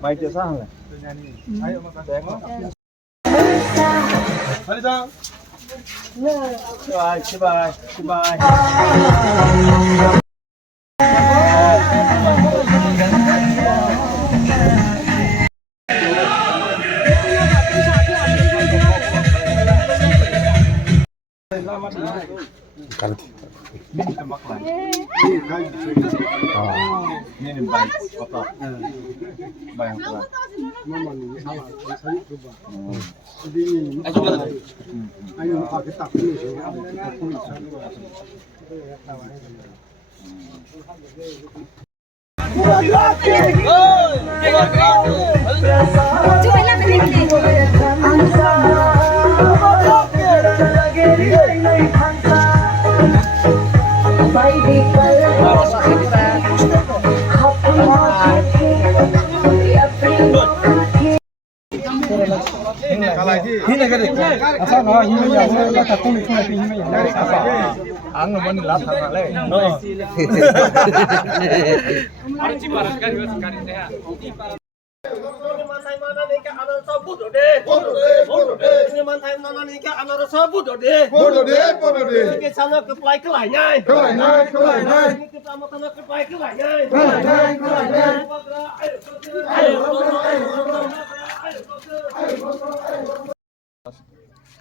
Mày chưa sang rồi. Bye.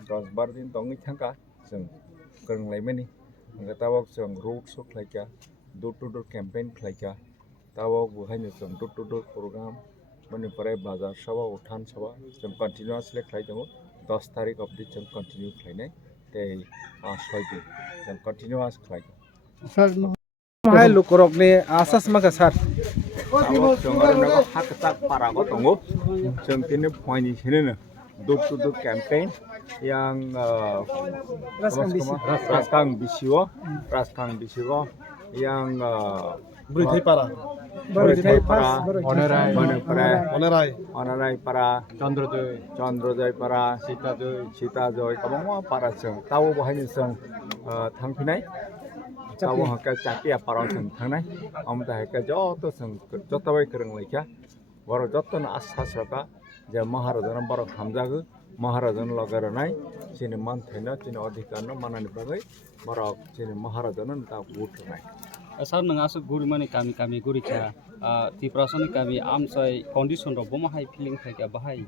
Rồi bắt đến tổng cái tháng cả, rằng cần lấy mấy người ta bảo rằng road show lại cả, door to door campaign lại cả, ta bảo vừa hay nhiều rằng door to door program, mình phải bazar sabah uthan sabah, rằng continuously lại chẳng 10 तारिख of the chẳng continue lại này, để soi đi, rằng continuous lại. Hai luk korok ni asas maka sar. Chúng ta có hak tak para có tunggu, chúng tin point ini sini nih, door to door campaign yang Raskang Bisiwo yang Beritai para. Onerai para Chandrojoy para Sitajoy kamu para seng tahu bahwa ini seng thangpinai tahu hak cakia para seng thangnai amta hak joto seng joto baik kereng leka baru joto na asas raka je Maharajan baru hamjagu Maharajan lagaranai sini manthena sini adhikarna manani bagai baru sini Maharajan tak wutranai. Asal mengasuk guru mana kami guru cah di perasaan kami amsai kondisi robo mahai feeling kayak bahai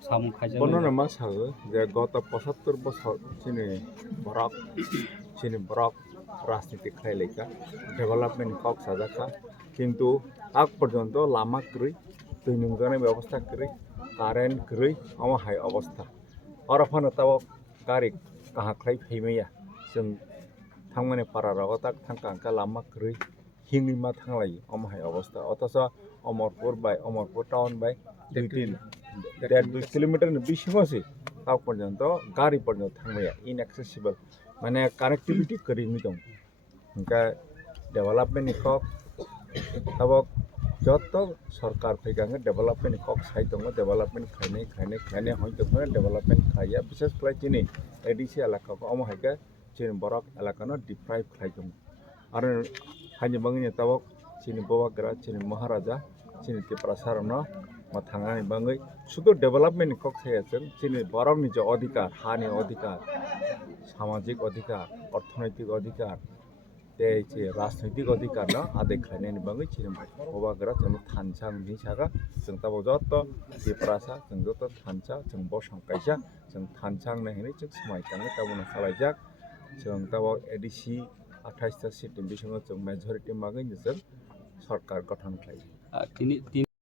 samu kaja. Bono nama saya je gota 75 bosor sini barak राजनीति खेलेका development कक साजाका किंतु आग पर्यंत लामा करी दैनंदिन व्यवस्था करी current करी अमा हाय अवस्था और अपन तब गाड़ी कहाँ खाई फैमैया जों थांमाने पारा रगताक थांका लामा करी हिंगी मा थांलाय अमा हाय अवस्था अथच अमरपुर टाउन बाय 2 किलोमीटर बिसिमसे आग पर्यंत गाड़ी पर्यंत थांमैया इनएक्सेसिबल माने कनेक्टिविटी करी नि दं उनका डेभलपमेंट निखक तब যত সরকার ফেগাঙ্গে ডেভেলপমেন্ট কক সাই দङ ডেভেলপমেন্ট খাইনে হয়তো ডেভেলপমেন্ট খাইয়া বিশেষ করে চিনি এডিসি এলাকাকে অম হাইকে চিনি বরক এলাকানো ডিপ্রাইভ খাই দङ আর হাইনি বাঙিনি তাবক চিনি ববাগ্রা চিনি মহারাজা চিনি ত্রিপুরাসারনো মা থাংনানি বাঙै শুধু ডেভেলপমেন্ট কক সাইয়াছেন চিনি বরকনি যে অধিকার হানি অধিকার সামাজিক অধিকার অর্থনৈতিক অধিকার রাজনৈতিক অধিকার না আদায় খাইनायनि बागै चिनि बबाग्रा जों थानसांनि सागा जों ताबो जत ত্রিপুরাসা जों जत थानसा जों बसं कायसा जों थानसां नायनि जों समायखाङो ताबोनो खालायजाक जों ताबो एडिसि 28टा सिट बिसङो जों मेजरिटी मागै जों सरकार गठन खालायो তিনি